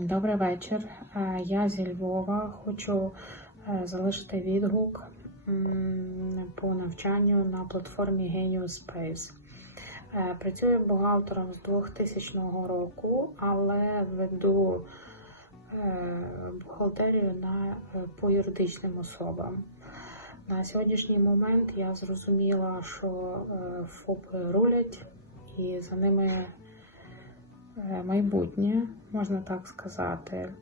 Добрий вечір. Я зі Львова. Хочу е, залишити відгук по навчанню на платформі Genius Space. Е, Працюю бухгалтером з 2000 року, але веду е, бухгалтерію на, по юридичним особам. На сьогоднішній момент я зрозуміла, що ФОПи рулять і за ними майбутнє, можна так сказати.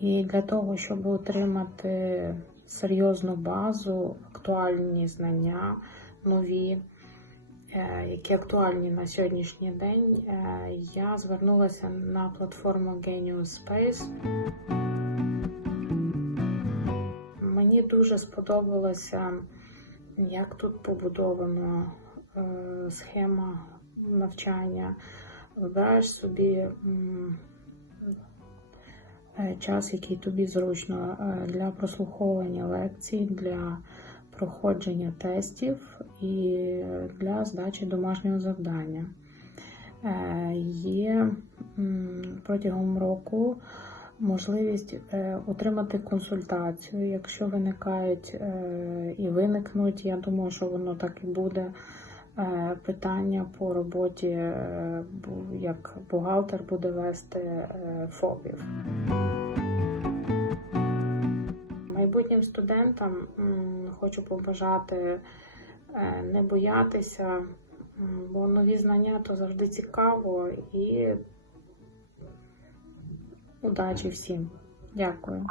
І для того, щоб отримати серйозну базу, актуальні знання, нові, е, які актуальні на сьогоднішній день, е, я звернулася на платформу Genius Space. Мені дуже сподобалося, як тут побудовано е, схема навчання. Вибираєш собі е, час, який тобі зручно е, для прослуховування лекцій, для проходження тестів і для здачі домашнього завдання. Е, Є протягом року можливість отримати консультацію, якщо виникають і виникнуть, я думаю, що воно так і буде. Е, Питання по роботі, е, як бухгалтер буде вести е, ФОПів. Майбутнім студентам хочу побажати не боятися, бо нові знання то завжди цікаво і удачі всім. Дякую.